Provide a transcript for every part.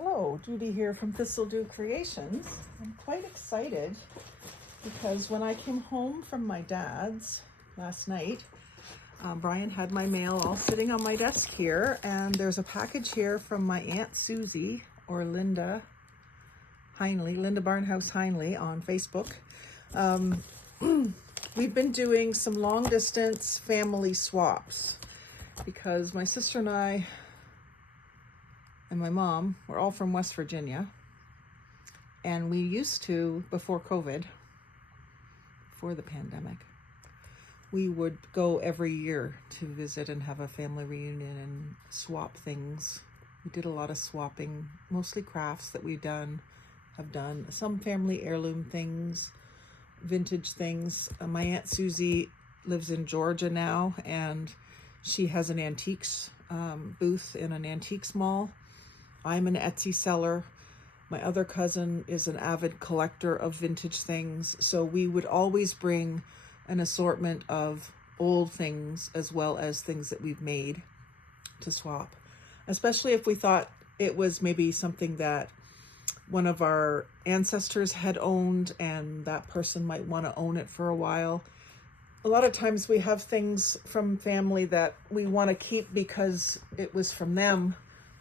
Hello, Judy here from Thistledew Creations. I'm quite excited because when I came home from my dad's last night, Brian had my mail all sitting on my desk here, and there's a package here from my Aunt Susie, or Linda Heinley, Linda Barnhouse Heinley on Facebook. We've been doing some long distance family swaps because my sister and I and my mom were all from West Virginia, and we used to, before COVID, before the pandemic, we would go every year to visit and have a family reunion and swap things. We did a lot of swapping, mostly crafts that have done some family heirloom things, vintage things. My Aunt Susie lives in Georgia now, and she has an antiques booth in an antiques mall. I'm an Etsy seller. My other cousin is an avid collector of vintage things. So we would always bring an assortment of old things as well as things that we've made to swap, especially if we thought it was maybe something that one of our ancestors had owned and that person might want to own it for a while. A lot of times we have things from family that we want to keep because it was from them,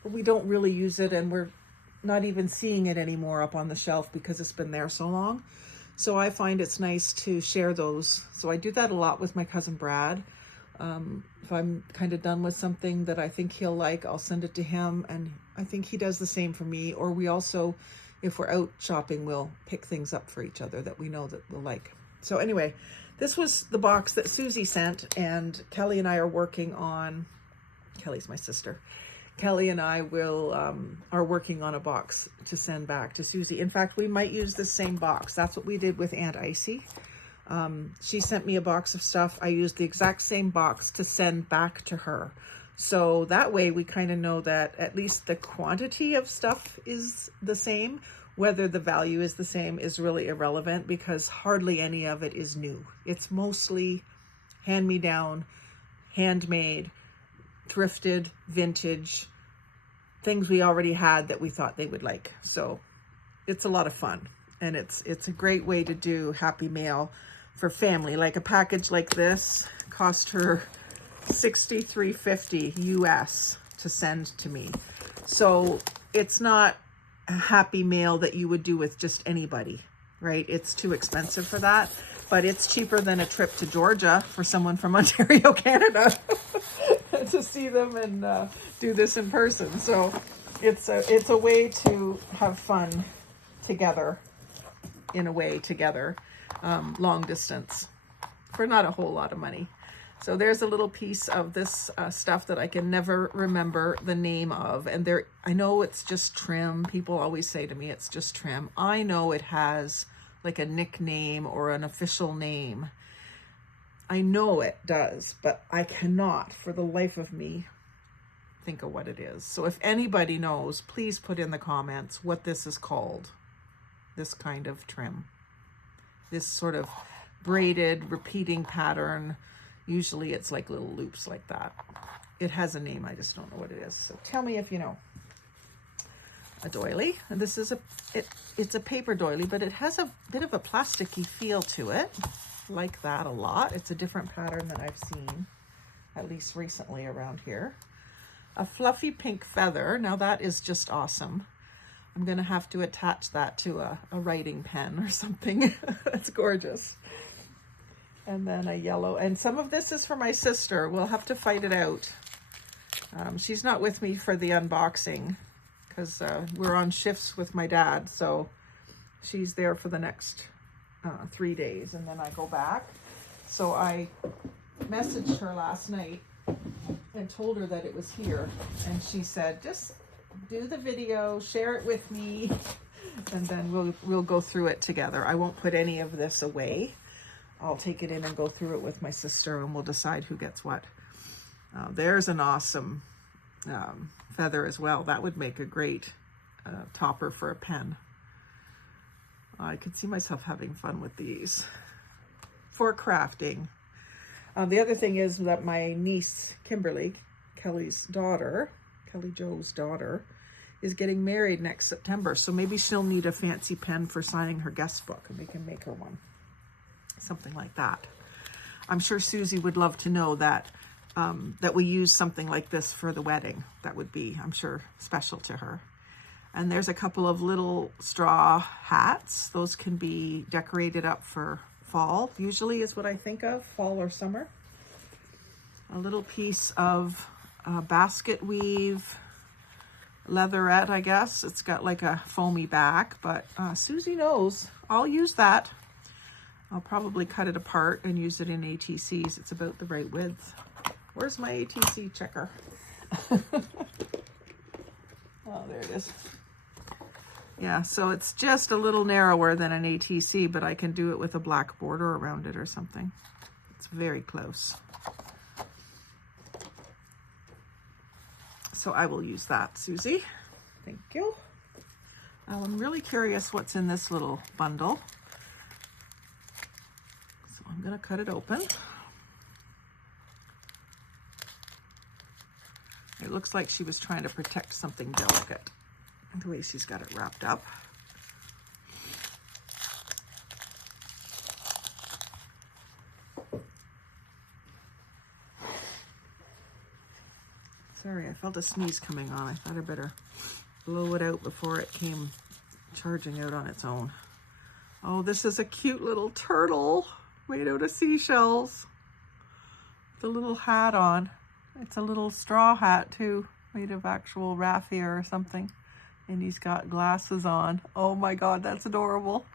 but we don't really use it, and we're not even seeing it anymore up on the shelf because it's been there so long. So I find it's nice to share those. So I do that a lot with my cousin Brad. If I'm kind of done with something that I think he'll like, I'll send it to him, and I think he does the same for me. Or we also, if we're out shopping, we'll pick things up for each other that we know that we'll like. So anyway, this was the box that Susie sent, and Kelly and I are working on, Kelly's my sister. Kelly and I are working on a box to send back to Susie. In fact, we might use the same box. That's what we did with Aunt Icy. She sent me a box of stuff. I used the exact same box to send back to her. So that way we kind of know that at least the quantity of stuff is the same. Whether the value is the same is really irrelevant because hardly any of it is new. It's mostly hand-me-down, handmade, thrifted, vintage, things we already had that we thought they would like. So it's a lot of fun, and it's a great way to do happy mail for family. Like a package like this cost her $63.50 US to send to me. So it's not a happy mail that you would do with just anybody, right? It's too expensive for that, but it's cheaper than a trip to Georgia for someone from Ontario, Canada to see them and do this in person. So it's a way to have fun together, long distance for not a whole lot of money. So there's a little piece of this stuff that I can never remember the name of. And I know it's just trim. People always say to me, it's just trim. I know it has like a nickname or an official name. I know it does, but I cannot for the life of me think of what it is. So if anybody knows, please put in the comments what this is called, this kind of trim, this sort of braided repeating pattern. Usually it's like little loops like that. It has a name, I just don't know what it is. So tell me if you know. A doily, and this is it's a paper doily, but it has a bit of a plasticky feel to it. Like that a lot. It's a different pattern that I've seen, at least recently around here. A fluffy pink feather. Now that is just awesome. I'm gonna have to attach that to a writing pen or something. That's gorgeous. And then a yellow, and some of this is for my sister. We'll have to fight it out. She's not with me for the unboxing because we're on shifts with my dad, so she's there for the next 3 days, and then I go back. So I messaged her last night and told her that it was here, and she said, just do the video, share it with me, and then we'll go through it together. I won't put any of this away. I'll take it in and go through it with my sister, and we'll decide who gets what. There's an awesome feather as well. That would make a great topper for a pen. I could see myself having fun with these for crafting. The other thing is that my niece, Kimberly, Kelly Jo's daughter, is getting married next September. So maybe she'll need a fancy pen for signing her guest book, and we can make her one. Something like that. I'm sure Susie would love to know that that we use something like this for the wedding. That would be, I'm sure, special to her. And there's a couple of little straw hats. Those can be decorated up for fall, usually is what I think of, fall or summer. A little piece of basket weave, leatherette, I guess. It's got like a foamy back, but Susie knows. I'll use that. I'll probably cut it apart and use it in ATCs. It's about the right width. Where's my ATC checker? Oh, there it is. Yeah, so it's just a little narrower than an ATC, but I can do it with a black border around it or something. It's very close. So I will use that, Susie. Thank you. I'm really curious what's in this little bundle. So I'm going to cut it open. It looks like she was trying to protect something delicate, the way she's got it wrapped up. Sorry, I felt a sneeze coming on. I thought I better blow it out before it came charging out on its own. Oh, this is a cute little turtle made out of seashells. The little hat on. It's a little straw hat too, made of actual raffia or something. And he's got glasses on. Oh my God, that's adorable.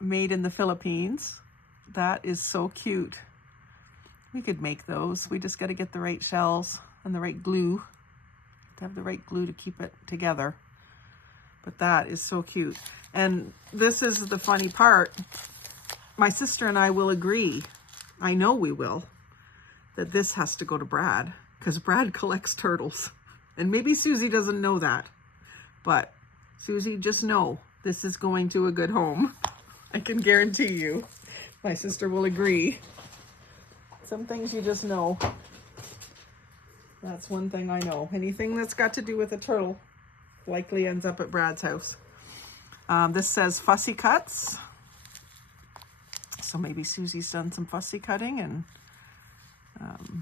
Made in the Philippines. That is so cute. We could make those. We just got to get the right shells and the right glue. To have the right glue to keep it together. But that is so cute. And this is the funny part. My sister and I will agree, I know we will, that this has to go to Brad, because Brad collects turtles. And maybe Susie doesn't know that. But Susie, just know this is going to a good home. I can guarantee you. My sister will agree. Some things you just know. That's one thing I know. Anything that's got to do with a turtle likely ends up at Brad's house. This says fussy cuts. So maybe Susie's done some fussy cutting and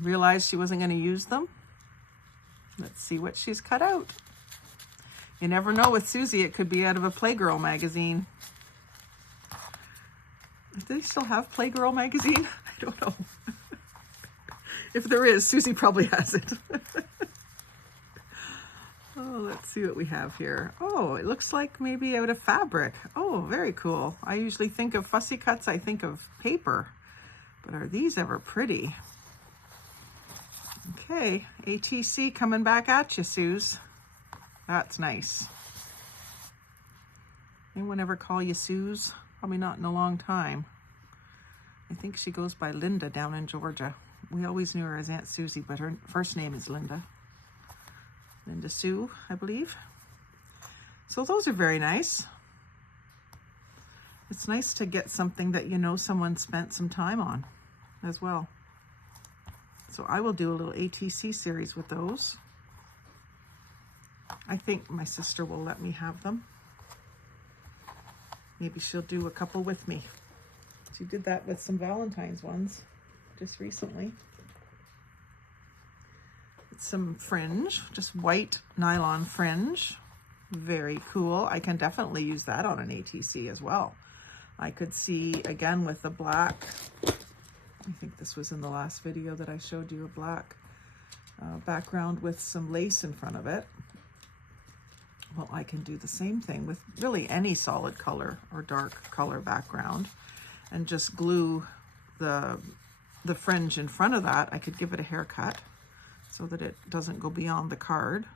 realized she wasn't going to use them. Let's see what she's cut out. You never know with Susie, it could be out of a Playgirl magazine. Do they still have Playgirl magazine? I don't know. If there is, Susie probably has it. Oh, let's see what we have here. Oh, it looks like maybe out of fabric. Oh, very cool. I usually think of fussy cuts, I think of paper. But are these ever pretty? Okay, ATC coming back at you, Suze. That's nice. Anyone ever call you Suze? Probably not in a long time. I think she goes by Linda down in Georgia. We always knew her as Aunt Susie, but her first name is Linda. Linda Sue, I believe. So those are very nice. It's nice to get something that you know someone spent some time on as well. So I will do a little ATC series with those. I think my sister will let me have them. Maybe she'll do a couple with me. She did that with some Valentine's ones just recently. It's some fringe, just white nylon fringe. Very cool. I can definitely use that on an ATC as well. I could see, again, with the black, I think this was in the last video that I showed you, a black background with some lace in front of it. Well, I can do the same thing with really any solid color or dark color background and just glue the fringe in front of that. I could give it a haircut so that it doesn't go beyond the card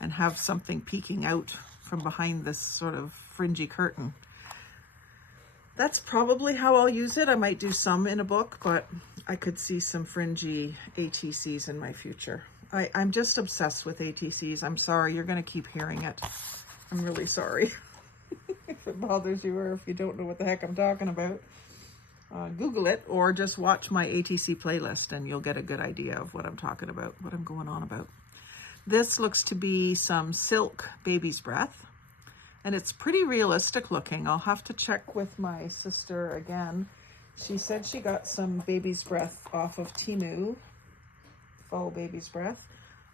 and have something peeking out from behind this sort of fringy curtain. That's probably how I'll use it. I might do some in a book, but I could see some fringy ATCs in my future. I'm just obsessed with ATCs. I'm sorry, you're going to keep hearing it. I'm really sorry. If it bothers you or if you don't know what the heck I'm talking about, Google it or just watch my ATC playlist and you'll get a good idea of what I'm talking about, what I'm going on about. This looks to be some silk baby's breath, and it's pretty realistic looking. I'll have to check with my sister again. She said she got some baby's breath off of Temu, faux baby's breath.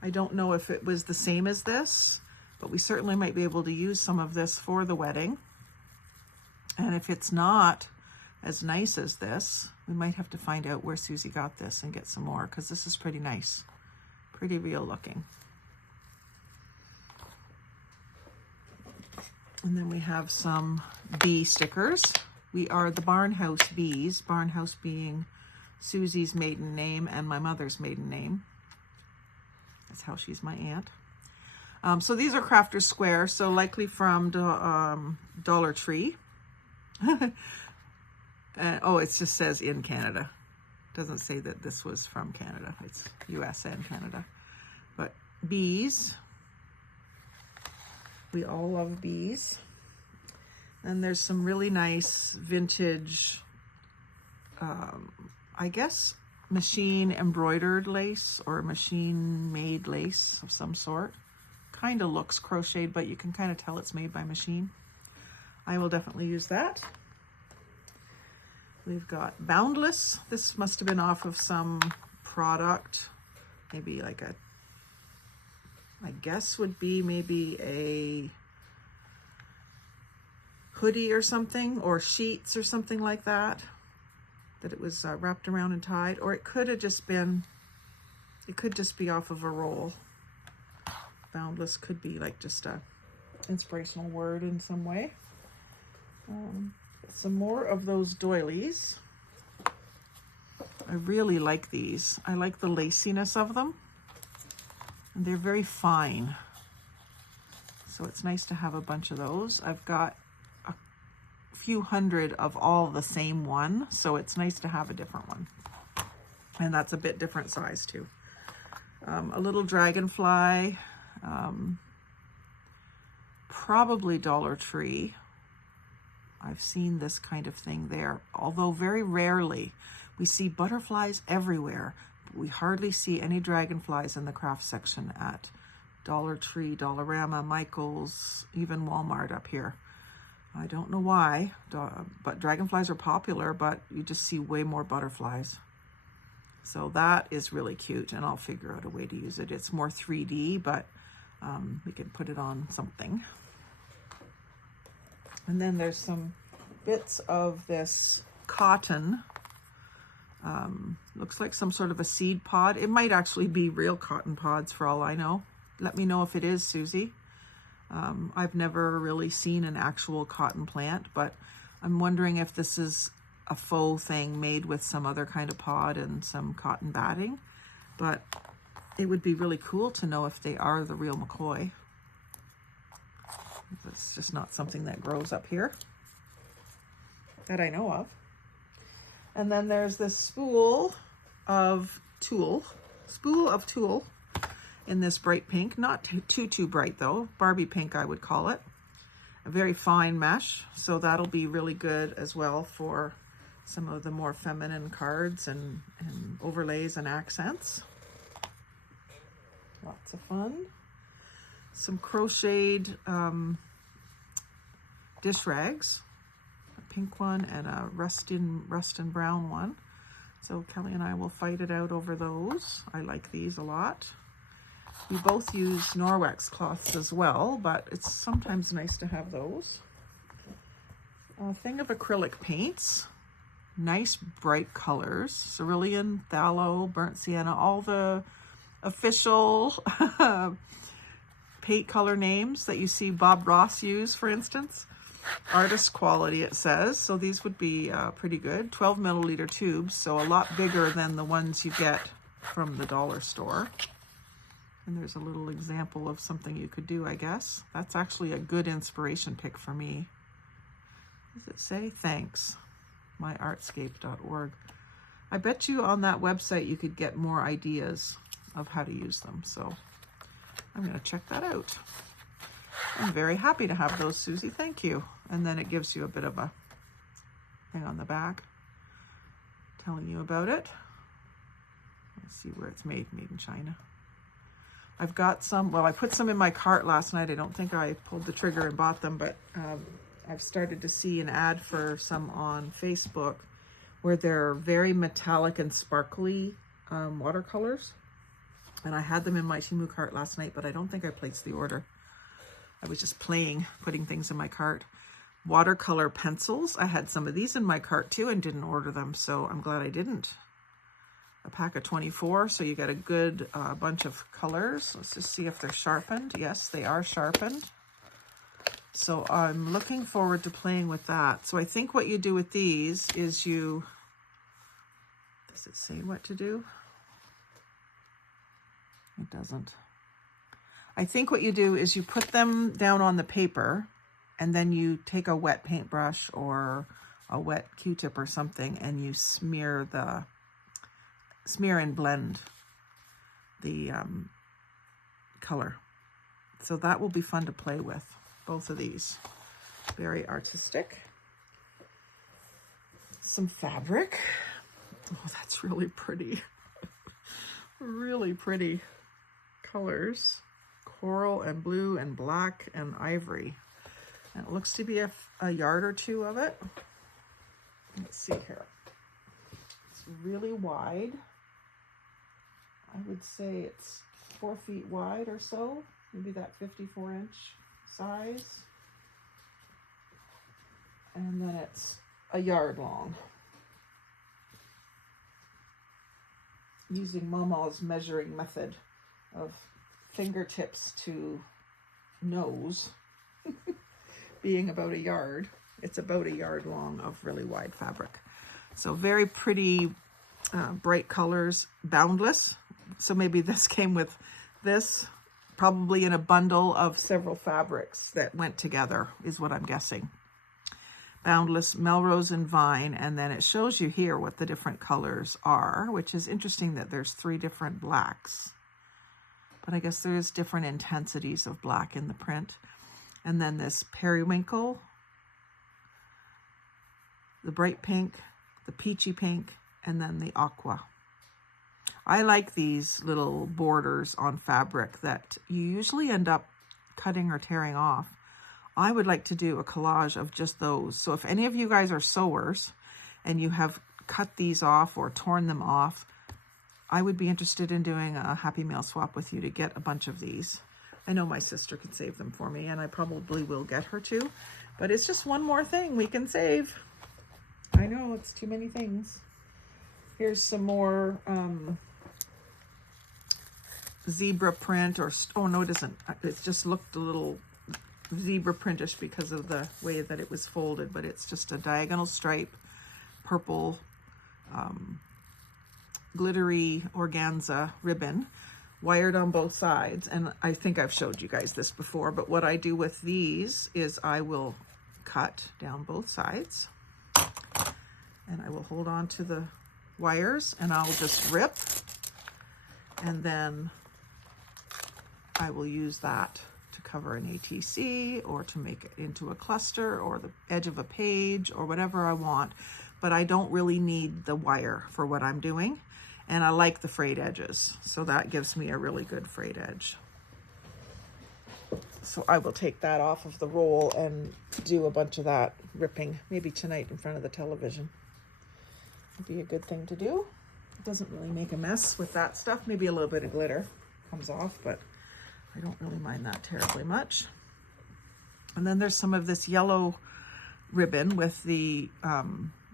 I don't know if it was the same as this, but we certainly might be able to use some of this for the wedding. And if it's not as nice as this, we might have to find out where Susie got this and get some more, because this is pretty nice, pretty real looking. And then we have some bee stickers. We are the Barnhouse Bees, Barnhouse being Susie's maiden name and my mother's maiden name. That's how she's my aunt. So these are Crafter's Square, so likely from Dollar Tree. Oh, it just says in Canada. Doesn't say that this was from Canada. It's US and Canada. But bees. We all love bees. And there's some really nice vintage, I guess, machine embroidered lace or machine made lace of some sort. Kind of looks crocheted, but you can kind of tell it's made by machine. I will definitely use that. We've got Boundless. This must have been off of some product, maybe like a, I guess would be maybe a hoodie or something, or sheets or something like that, that it was wrapped around and tied, or it could have just been, it could just be off of a roll. Boundless could be like just a inspirational word in some way. Some more of those doilies. I really like these. I like the laciness of them. And they're very fine. So it's nice to have a bunch of those. I've got a few hundred of all the same one, so it's nice to have a different one. And that's a bit different size too. A little dragonfly, probably Dollar Tree. I've seen this kind of thing there, although very rarely. We see butterflies everywhere, but we hardly see any dragonflies in the craft section at Dollar Tree, Dollarama, Michael's, even Walmart up here. I don't know why, but dragonflies are popular, but you just see way more butterflies. So that is really cute, and I'll figure out a way to use it. It's more 3D, but we can put it on something. And then there's some bits of this cotton. Looks like some sort of a seed pod. It might actually be real cotton pods for all I know. Let me know if it is, Susie. I've never really seen an actual cotton plant, but I'm wondering if this is a faux thing made with some other kind of pod and some cotton batting. But it would be really cool to know if they are the real McCoy. It's just not something that grows up here that I know of. And then there's this spool of tulle in this bright pink, not too bright though, Barbie pink I would call it. A very fine mesh, so that'll be really good as well for some of the more feminine cards and overlays and accents. Lots of fun. Some crocheted dish rags, a pink one and a rust and brown one. So Kelly and I will fight it out over those. I like these a lot. We both use Norwex cloths as well, but it's sometimes nice to have those. A thing of acrylic paints, nice bright colors, cerulean, phthalo, burnt sienna, all the official paint color names that you see Bob Ross use, for instance. Artist quality, it says. So these would be pretty good. 12 milliliter tubes, so a lot bigger than the ones you get from the dollar store. And there's a little example of something you could do, I guess. That's actually a good inspiration pick for me. What does it say? Thanks. myartscape.org. I bet you on that website you could get more ideas of how to use them. So I'm going to check that out. I'm very happy to have those, Susie. Thank you. And then it gives you a bit of a thing on the back telling you about it. Let's see where it's made in China. I've got some, well, I put some in my cart last night. I don't think I pulled the trigger and bought them, but I've started to see an ad for some on Facebook where they're very metallic and sparkly watercolors. And I had them in my Temu cart last night, but I don't think I placed the order. I was just playing, putting things in my cart. Watercolor pencils. I had some of these in my cart too and didn't order them, so I'm glad I didn't. A pack of 24, so you get a good bunch of colors. Let's just see if they're sharpened. Yes, they are sharpened. So I'm looking forward to playing with that. So I think what you do with these is you, does it say what to do? It doesn't. I think what you do is you put them down on the paper and then you take a wet paintbrush or a wet Q-tip or something and you smear and blend the color. So that will be fun to play with, both of these. Very artistic. Some fabric. Oh, that's really pretty. Really pretty colors. Coral and blue and black and ivory. And it looks to be a yard or two of it. Let's see here. It's really wide. I would say it's 4 feet wide or so. Maybe that 54-inch size. And then it's a yard long. Using Mama's measuring method of fingertips to nose being about a yard. It's about a yard long of really wide fabric. So very pretty, bright colors, boundless. So maybe this came with this, probably in a bundle of several fabrics that went together, is what I'm guessing. Boundless, Melrose and Vine, and then it shows you here what the different colors are, which is interesting that there's 3 different blacks. But I guess there's different intensities of black in the print. And then this periwinkle, the bright pink, the peachy pink, and then the aqua. I like these little borders on fabric that you usually end up cutting or tearing off. I would like to do a collage of just those. So if any of you guys are sewers and you have cut these off or torn them off, I would be interested in doing a Happy Mail swap with you to get a bunch of these. I know my sister could save them for me, and I probably will get her to, but it's just one more thing we can save. I know, it's too many things. Here's some more zebra print, or, oh no, it isn't. It just looked a little zebra printish because of the way that it was folded, but it's just a diagonal stripe, purple, glittery organza ribbon, wired on both sides. And I think I've showed you guys this before, but what I do with these is I will cut down both sides and I will hold on to the wires and I'll just rip, and then I will use that to cover an ATC or to make it into a cluster or the edge of a page or whatever I want. But I don't really need the wire for what I'm doing. And I like the frayed edges, so that gives me a really good frayed edge. So I will take that off of the roll and do a bunch of that ripping, maybe tonight in front of the television. Would be a good thing to do. It doesn't really make a mess with that stuff. Maybe a little bit of glitter comes off, but I don't really mind that terribly much. And then there's some of this yellow ribbon with the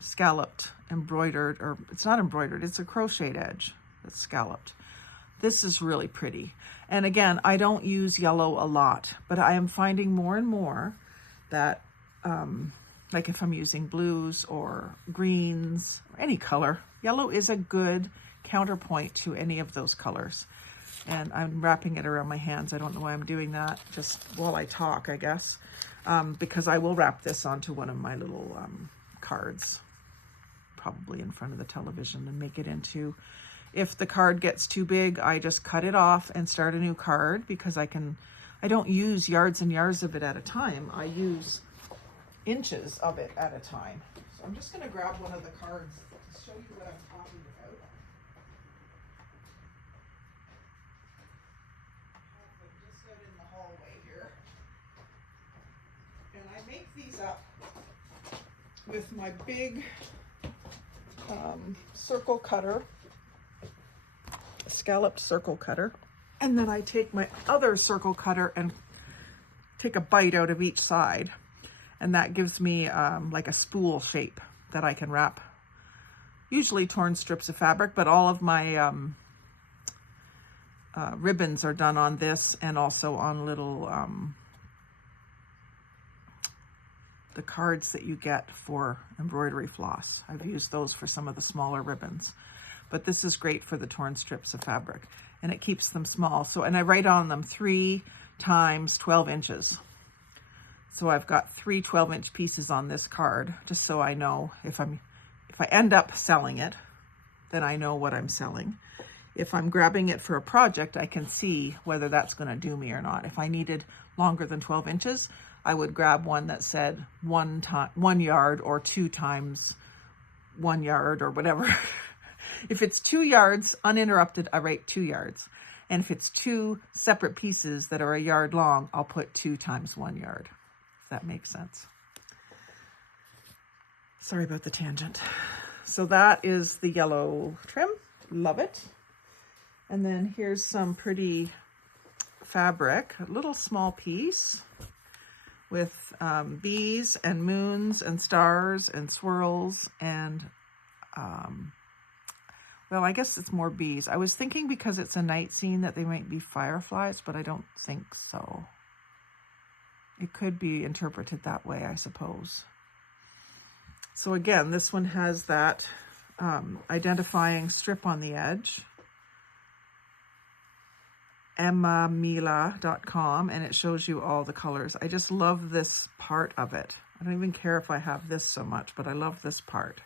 scalloped embroidered, or it's not embroidered, it's a crocheted edge that's scalloped. This is really pretty. And again, I don't use yellow a lot, but I am finding more and more that like if I'm using blues or greens, or any color, yellow is a good counterpoint to any of those colors. And I'm wrapping it around my hands. I don't know why I'm doing that, just while I talk, I guess, because I will wrap this onto one of my little cards, probably in front of the television, and make it into, if the card gets too big, I just cut it off and start a new card, because I don't use yards and yards of it at a time. I use inches of it at a time. So I'm just going to grab one of the cards to show you what I'm talking about. these up with my big circle cutter, scalloped circle cutter. And then I take my other circle cutter and take a bite out of each side. And that gives me like a spool shape that I can wrap usually torn strips of fabric, but all of my ribbons are done on this, and also on little the cards that you get for embroidery floss. I've used those for some of the smaller ribbons, but this is great for the torn strips of fabric, and it keeps them small. So, and I write on them 3 times 12 inches. So I've got 3 12-inch pieces on this card, just so I know if I end up selling it, then I know what I'm selling. If I'm grabbing it for a project, I can see whether that's going to do me or not. If I needed longer than 12 inches, I would grab one that said 1 yard or 2 times 1 yard or whatever. If it's 2 yards uninterrupted, I write 2 yards. And if it's 2 separate pieces that are a yard long, I'll put 2 times 1 yard, if that makes sense. Sorry about the tangent. So that is the yellow trim. Love it. And then here's some pretty fabric, a little small piece with bees and moons and stars and swirls and, well, I guess it's more bees. I was thinking because it's a night scene that they might be fireflies, but I don't think so. It could be interpreted that way, I suppose. So again, this one has that identifying strip on the edge, emmamila.com, and it shows you all the colors. I just love this part of it. I don't even care if I have this so much, but I love this part.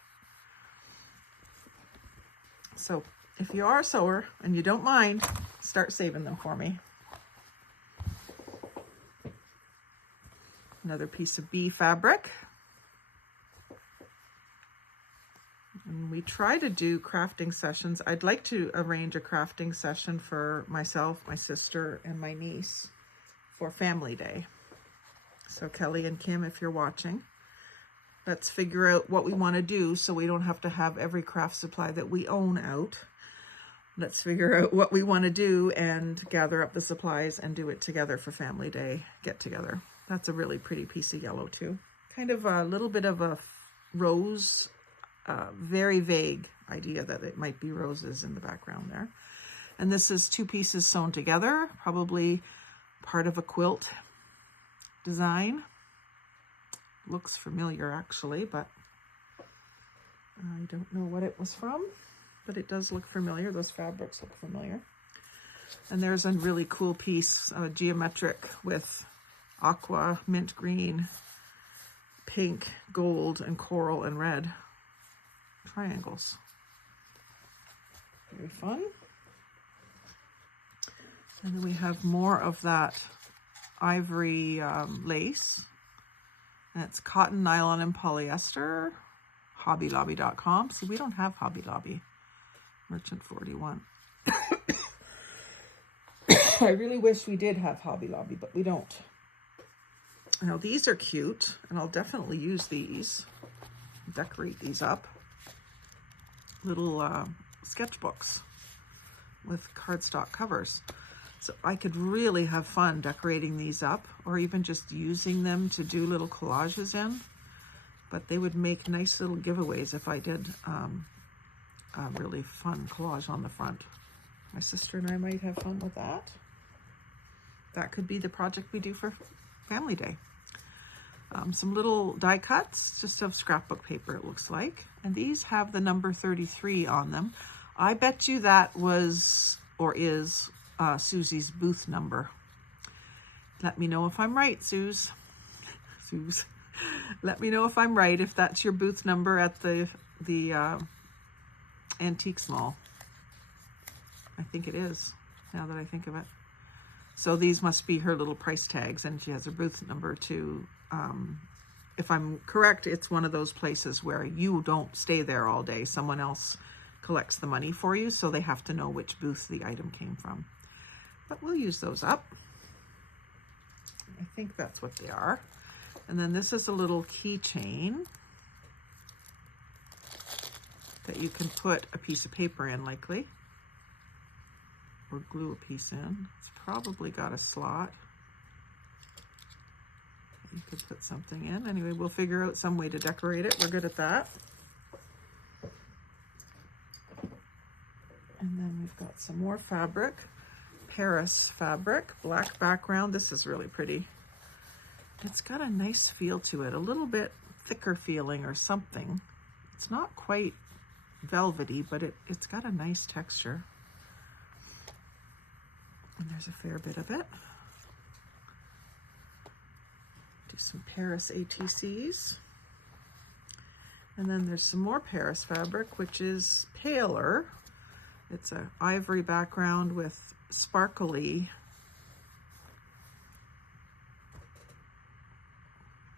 So if you are a sewer and you don't mind, start saving them for me. Another piece of bee fabric. And we try to do crafting sessions. I'd like to arrange a crafting session for myself, my sister, and my niece for Family Day. So Kelly and Kim, if you're watching, let's figure out what we want to do so we don't have to have every craft supply that we own out. Let's figure out what we want to do and gather up the supplies and do it together for Family Day get together. That's a really pretty piece of yellow too. Kind of a little bit of a rose, very vague idea that it might be roses in the background there. And this is 2 pieces sewn together, probably part of a quilt design. Looks familiar actually, but I don't know what it was from, but it does look familiar. Those fabrics look familiar. And there's a really cool piece, geometric, with aqua, mint green, pink, gold, and coral and red triangles. Very fun. And then we have more of that ivory lace. And it's cotton, nylon, and polyester. Hobbylobby.com. See, we don't have Hobby Lobby. Merchant 41. I really wish we did have Hobby Lobby, but we don't. Now these are cute, and I'll definitely use these. Decorate these up. Little sketchbooks with cardstock covers. So I could really have fun decorating these up, or even just using them to do little collages in. But they would make nice little giveaways if I did a really fun collage on the front. My sister and I might have fun with that. That could be the project we do for Family Day. Some little die cuts, just of scrapbook paper, it looks like. And these have the number 33 on them. I bet you that was, or is, Susie's booth number. Let me know if I'm right, Suze. Let me know if I'm right, if that's your booth number at the Antiques Mall. I think it is, now that I think of it. So these must be her little price tags, and she has a booth number too. If I'm correct, it's one of those places where you don't stay there all day. Someone else collects the money for you, so they have to know which booth the item came from. But we'll use those up. I think that's what they are. And then this is a little keychain that you can put a piece of paper in, likely, or glue a piece in. It's probably got a slot. You could put something in. Anyway, we'll figure out some way to decorate it. We're good at that. And then we've got some more fabric. Paris fabric, black background. This is really pretty. It's got a nice feel to it, a little bit thicker feeling or something. It's not quite velvety, but it's got a nice texture. And there's a fair bit of it. Do some Paris ATCs. And then there's some more Paris fabric, which is paler. It's an ivory background with sparkly.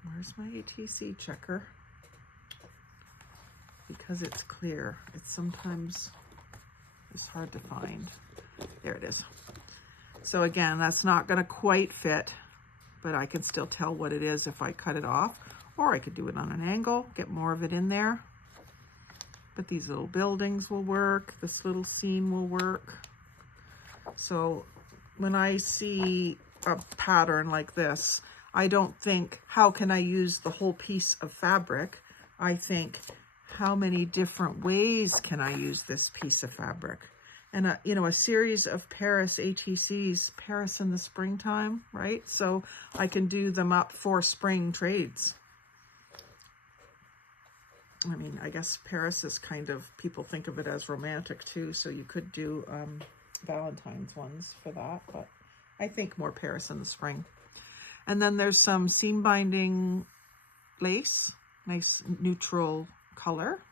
Where's my ATC checker? Because it's clear, it's sometimes hard to find. There it is. So again, that's not going to quite fit, but I can still tell what it is if I cut it off, or I could do it on an angle, get more of it in there. But these little buildings will work. This little scene will work. So when I see a pattern like this, I don't think, how can I use the whole piece of fabric? I think, how many different ways can I use this piece of fabric? And you know, a series of Paris ATCs, Paris in the springtime, right? So I can do them up for spring trades. I mean, I guess Paris is kind of, people think of it as romantic too, so you could do Valentine's ones for that, but I think more Paris in the spring. And then there's some seam binding lace, nice neutral color,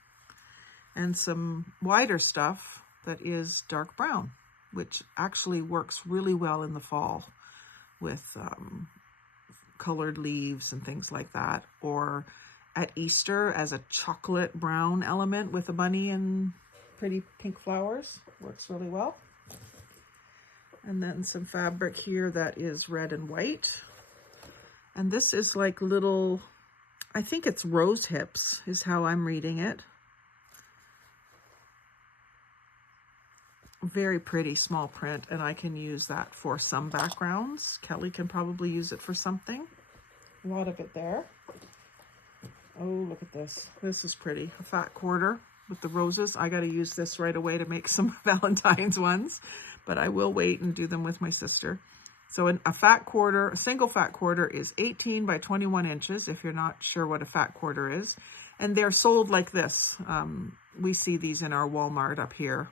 and some wider stuff that is dark brown, which actually works really well in the fall with colored leaves and things like that, or at Easter as a chocolate brown element with a bunny and pretty pink flowers. Works really well. And then some fabric here that is red and white. And this is like little, I think it's rose hips is how I'm reading it. Very pretty small print, and I can use that for some backgrounds. Kelly can probably use it for something. A lot of it there. Oh, look at this. This is pretty. A fat quarter with the roses. I got to use this right away to make some Valentine's ones, but I will wait and do them with my sister. So a fat quarter, a single fat quarter is 18 by 21 inches, if you're not sure what a fat quarter is. And they're sold like this. We see these in our Walmart up here.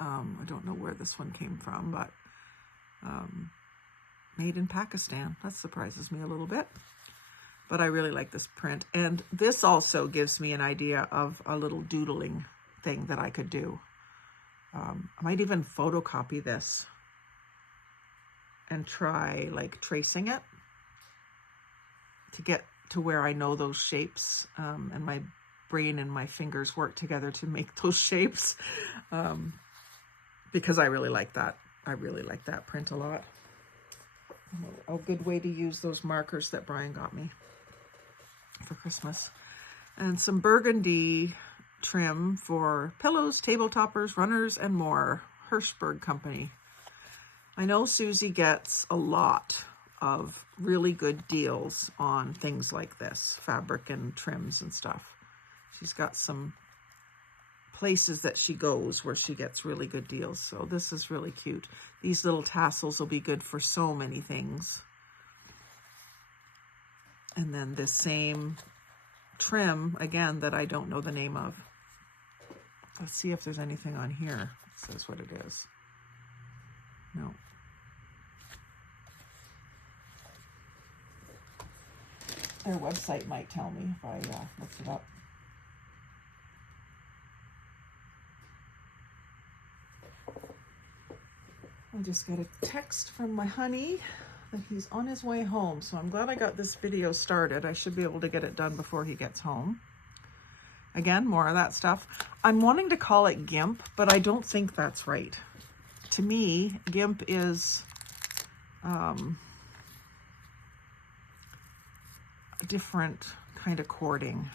I don't know where this one came from, but made in Pakistan. That surprises me a little bit. But I really like this print. And this also gives me an idea of a little doodling thing that I could do. I might even photocopy this and try like tracing it to get to where I know those shapes, and my brain and my fingers work together to make those shapes, because I really like that. I really like that print a lot. A good way to use those markers that Brian got me for Christmas. And some burgundy trim for pillows, table toppers, runners, and more. Hirschberg Company. I know Susie gets a lot of really good deals on things like this, fabric and trims and stuff. She's got some places that she goes where she gets really good deals. So this is really cute. These little tassels will be good for so many things. And then this same trim, again, that I don't know the name of. Let's see if there's anything on here that says what it is. No. Their website might tell me if I looked it up. I just got a text from my honey that he's on his way home. So I'm glad I got this video started. I should be able to get it done before he gets home. Again, more of that stuff. I'm wanting to call it GIMP, but I don't think that's right. To me, GIMP is different kind of cording.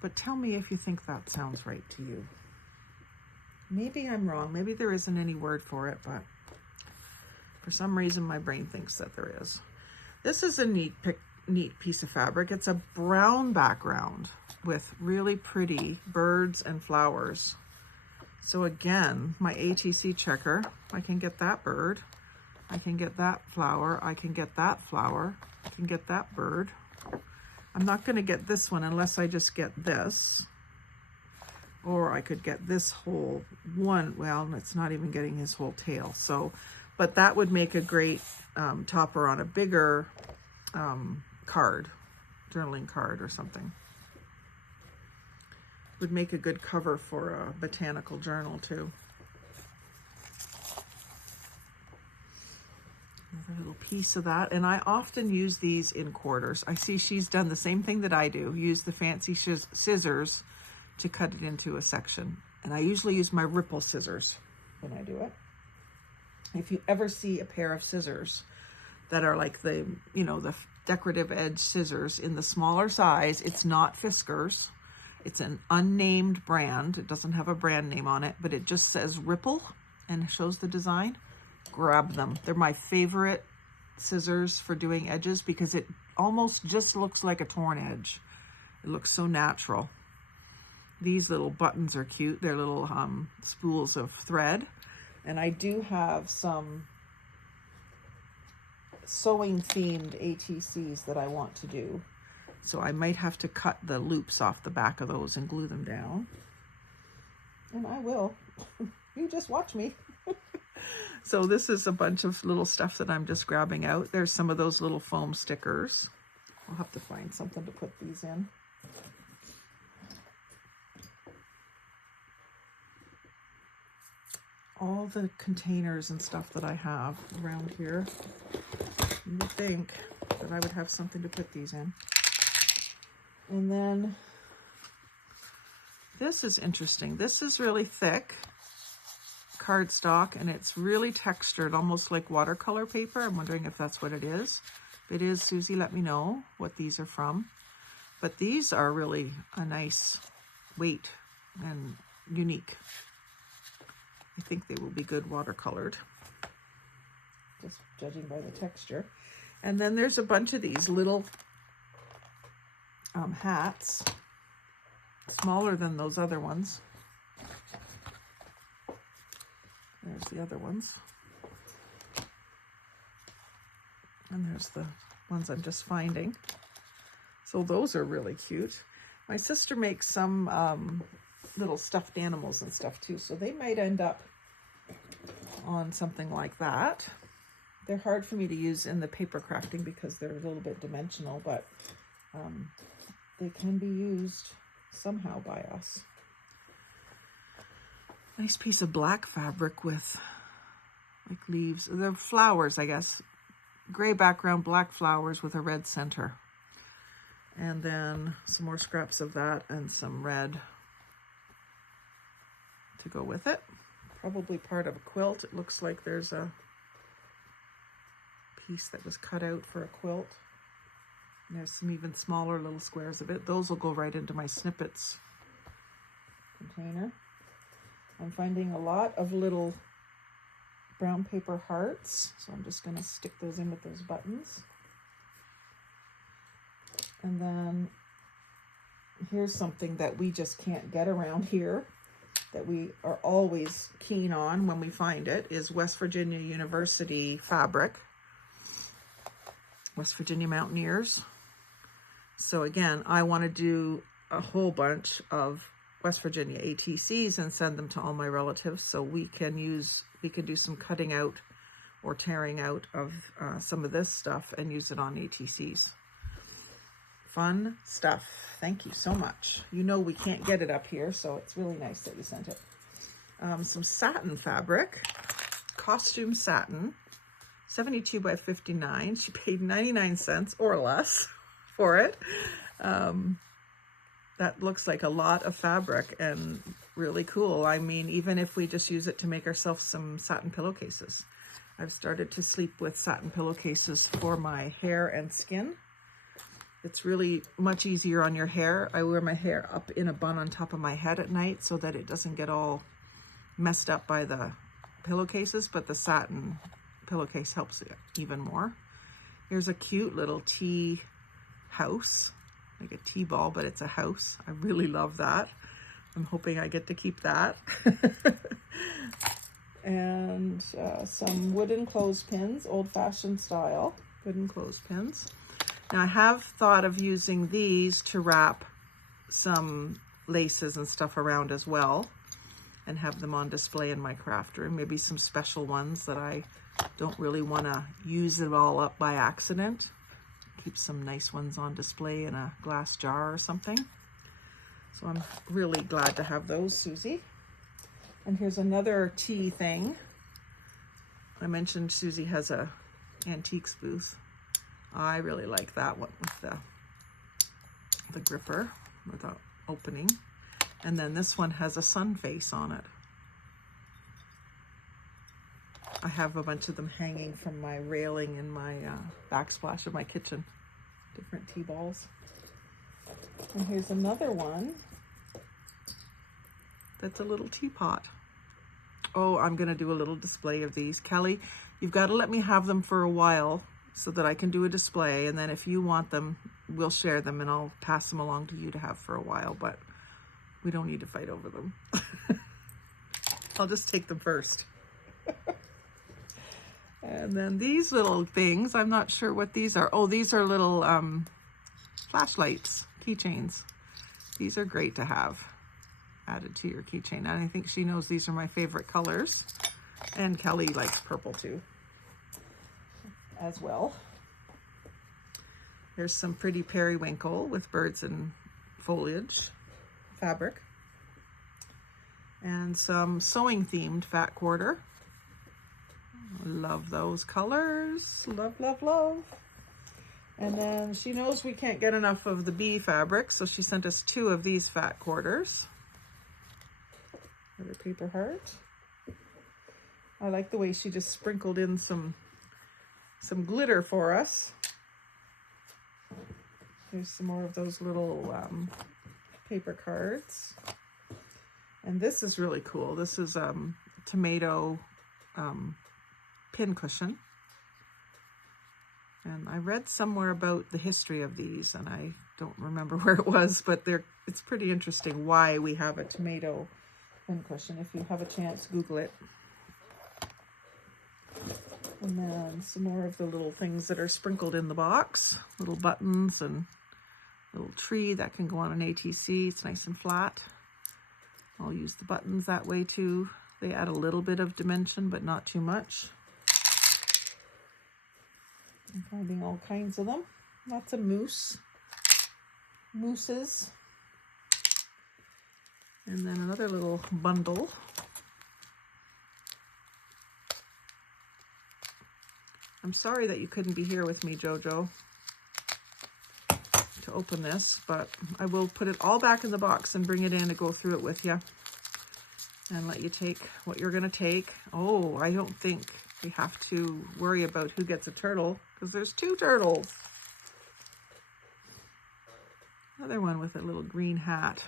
But tell me if you think that sounds right to you. Maybe I'm wrong. Maybe there isn't any word for it, but for some reason my brain thinks that there is. This is a neat piece of fabric. It's a brown background with really pretty birds and flowers. So again, my ATC checker, I can get that bird, I can get that flower, I can get that flower, I can get that bird. I'm not going to get this one unless I just get this. Or I could get this whole one. Well, it's not even getting his whole tail. So, but that would make a great topper on a bigger card, journaling card or something. Would make a good cover for a botanical journal too. Another little piece of that. And I often use these in quarters. I see she's done the same thing that I do. Use the fancy scissors to cut it into a section. And I usually use my ripple scissors when I do it. If you ever see a pair of scissors that are like the, you know, the decorative edge scissors in the smaller size, it's not Fiskars. It's an unnamed brand. It doesn't have a brand name on it, but it just says Ripple and shows the design. Grab them. They're my favorite scissors for doing edges because it almost just looks like a torn edge. It looks so natural. These little buttons are cute. They're little spools of thread. And I do have some sewing themed ATCs that I want to do. So I might have to cut the loops off the back of those and glue them down. And I will. You just watch me. So this is a bunch of little stuff that I'm just grabbing out. There's some of those little foam stickers. I'll have to find something to put these in. All the containers and stuff that I have around here. You would think that I would have something to put these in. And then this is interesting. This is really thick cardstock and it's really textured, almost like watercolor paper. I'm wondering if that's what it is. If it is, Susie, let me know what these are from. But these are really a nice weight and unique. I think they will be good watercolored, just judging by the texture. And then there's a bunch of these little hats, smaller than those other ones. There's the other ones. And there's the ones I'm just finding. So those are really cute. My sister makes some little stuffed animals and stuff too, so they might end up on something like that. They're hard for me to use in the paper crafting because they're a little bit dimensional, but they can be used somehow by us. Nice piece of black fabric with like leaves. They're flowers, I guess. Gray background, black flowers with a red center. And then some more scraps of that and some red to go with it. Probably part of a quilt. It looks like there's a piece that was cut out for a quilt. And there's some even smaller little squares of it. Those will go right into my snippets container. I'm finding a lot of little brown paper hearts, so I'm just going to stick those in with those buttons. And then here's something that we just can't get around here that we are always keen on when we find it, is West Virginia University fabric. West Virginia Mountaineers. So again, I want to do a whole bunch of West Virginia ATCs and send them to all my relatives, so we can do some cutting out or tearing out of some of this stuff and use it on ATCs. Fun stuff. Thank you so much. You know we can't get it up here, so it's really nice that you sent it. Some satin fabric, costume satin, 72 by 59. She paid 99 cents or less for it. That looks like a lot of fabric and really cool. I mean, even if we just use it to make ourselves some satin pillowcases. I've started to sleep with satin pillowcases for my hair and skin. It's really much easier on your hair. I wear my hair up in a bun on top of my head at night so that it doesn't get all messed up by the pillowcases, but the satin pillowcase helps it even more. Here's a cute little tea house, like a tea ball, but it's a house. I really love that. I'm hoping I get to keep that. And some wooden clothespins, old-fashioned style wooden clothespins. Now I have thought of using these to wrap some laces and stuff around as well and have them on display in my craft room. Maybe some special ones that I don't really want to use it all up by accident. Keep some nice ones on display in a glass jar or something. So I'm really glad to have those, Susie. And here's another tea thing. I mentioned Susie has a antiques booth. I really like that one with the gripper, with the opening. And then this one has a sun face on it. I have a bunch of them hanging from my railing in my backsplash of my kitchen. Different tea balls. And here's another one that's a little teapot. Oh, I'm gonna do a little display of these. Kelly, you've got to let me have them for a while so that I can do a display, and then if you want them, we'll share them and I'll pass them along to you to have for a while, but we don't need to fight over them. I'll just take them first. And then these little things, I'm not sure what these are. Oh, these are little flashlights, keychains. These are great to have added to your keychain. And I think she knows these are my favorite colors. And Kelly likes purple too, as well. There's some pretty periwinkle with birds and foliage fabric. And some sewing themed fat quarter. Love those colors. Love, love, love. And then she knows we can't get enough of the bee fabric, so she sent us 2 of these fat quarters. Another paper heart. I like the way she just sprinkled in some glitter for us. There's some more of those little paper cards. And this is really cool. This is tomato pin cushion. And I read somewhere about the history of these, and I don't remember where it was, but it's pretty interesting why we have a tomato pin cushion. If you have a chance, Google it. And then some more of the little things that are sprinkled in the box. Little buttons and a little tree that can go on an ATC. It's nice and flat. I'll use the buttons that way too. They add a little bit of dimension, but not too much. I'm finding all kinds of them. Lots of mooses. And then another little bundle. I'm sorry that you couldn't be here with me, Jojo, to open this, but I will put it all back in the box and bring it in to go through it with you and let you take what you're going to take. Oh, I don't think we have to worry about who gets a turtle because there's 2 turtles. Another one with a little green hat.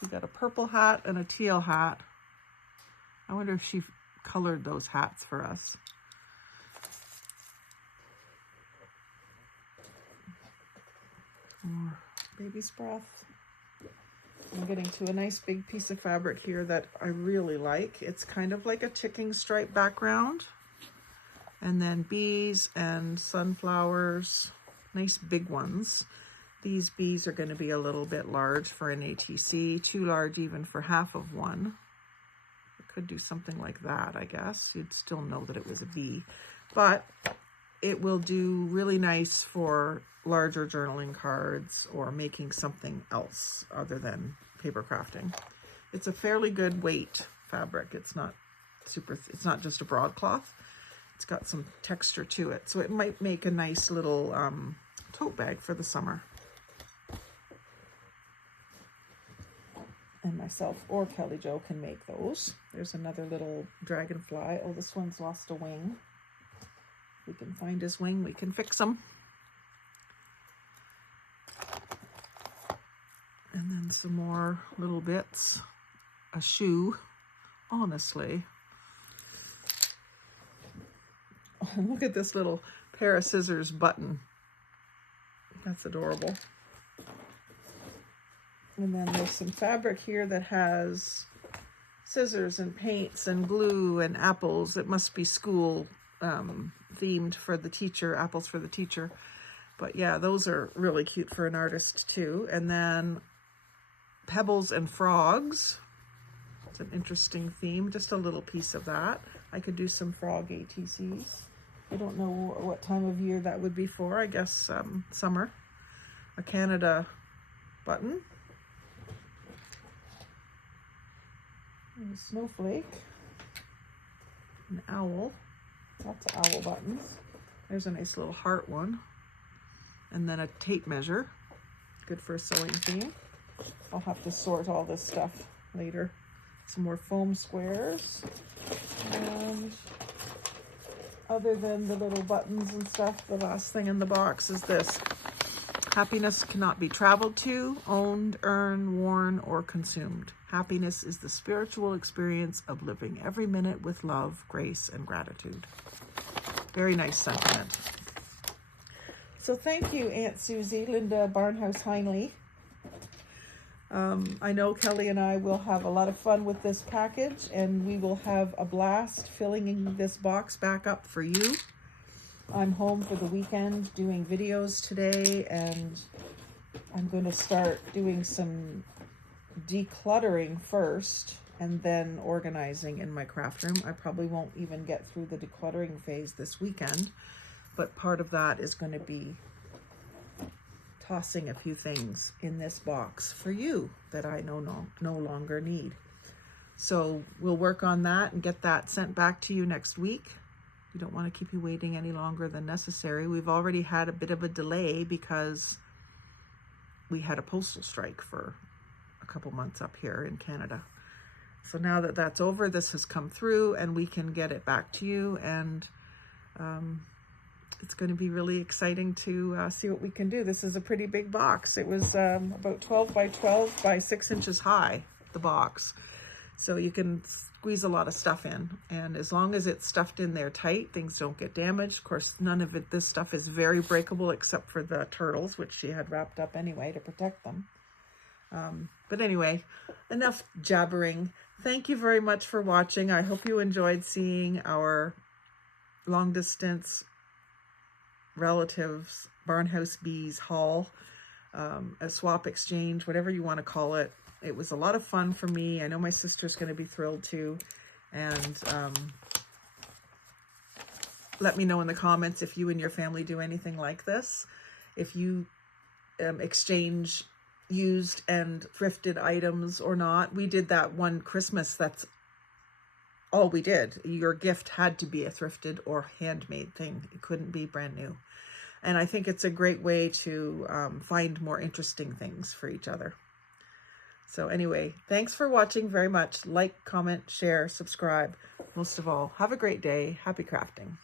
We got a purple hat and a teal hat. I wonder if she colored those hats for us. More baby's breath. I'm getting to a nice big piece of fabric here that I really like. It's kind of like a ticking stripe background. And then bees and sunflowers, nice big ones. These bees are going to be a little bit large for an ATC, too large even for half of one. I could do something like that, I guess. You'd still know that it was a bee. But it will do really nice for larger journaling cards or making something else other than paper crafting. It's a fairly good weight fabric. It's not just a broadcloth. It's got some texture to it. So it might make a nice little tote bag for the summer. And myself or Kelly Jo can make those. There's another little dragonfly. Oh, this one's lost a wing. If we can find his wing, we can fix him. And some more little bits. A shoe, honestly. Look at this little pair of scissors button. That's adorable. And then there's some fabric here that has scissors and paints and glue and apples. It must be school themed for the teacher, apples for the teacher. But yeah, those are really cute for an artist too. And then pebbles and frogs. It's an interesting theme, just a little piece of that. I could do some frog ATCs. I don't know what time of year that would be for. I guess summer. A Canada button. And a snowflake. An owl. Lots of owl buttons. There's a nice little heart one. And then a tape measure. Good for a sewing theme. I'll have to sort all this stuff later. Some more foam squares. And other than the little buttons and stuff, the last thing in the box is this. Happiness cannot be traveled to, owned, earned, worn, or consumed. Happiness is the spiritual experience of living every minute with love, grace, and gratitude. Very nice sentiment. So thank you, Aunt Susie, Linda Barnhouse Heinley. I know Kelly and I will have a lot of fun with this package, and we will have a blast filling this box back up for you. I'm home for the weekend doing videos today, and I'm going to start doing some decluttering first and then organizing in my craft room. I probably won't even get through the decluttering phase this weekend, but part of that is going to be tossing a few things in this box for you that I no longer need. So we'll work on that and get that sent back to you next week. We don't want to keep you waiting any longer than necessary. We've already had a bit of a delay because we had a postal strike for a couple months up here in Canada. So now that that's over, this has come through and we can get it back to you, and it's going to be really exciting to see what we can do. This is a pretty big box. It was about 12 by 12 by 6 inches high, the box. So you can squeeze a lot of stuff in. And as long as it's stuffed in there tight, things don't get damaged. Of course, none of this stuff is very breakable except for the turtles, which she had wrapped up anyway to protect them. But anyway, enough jabbering. Thank you very much for watching. I hope you enjoyed seeing our long distance relatives Barnhouse Bees haul, a swap exchange, whatever you want to call it. It was a lot of fun for me. I know my sister's going to be thrilled too. And let me know in the comments if you and your family do anything like this. If you exchange used and thrifted items or not. We did that one Christmas. That's all we did. Your gift had to be a thrifted or handmade thing. It couldn't be brand new. And I think it's a great way to find more interesting things for each other. So anyway, thanks for watching very much. Like, comment, share, subscribe. Most of all, have a great day. Happy crafting.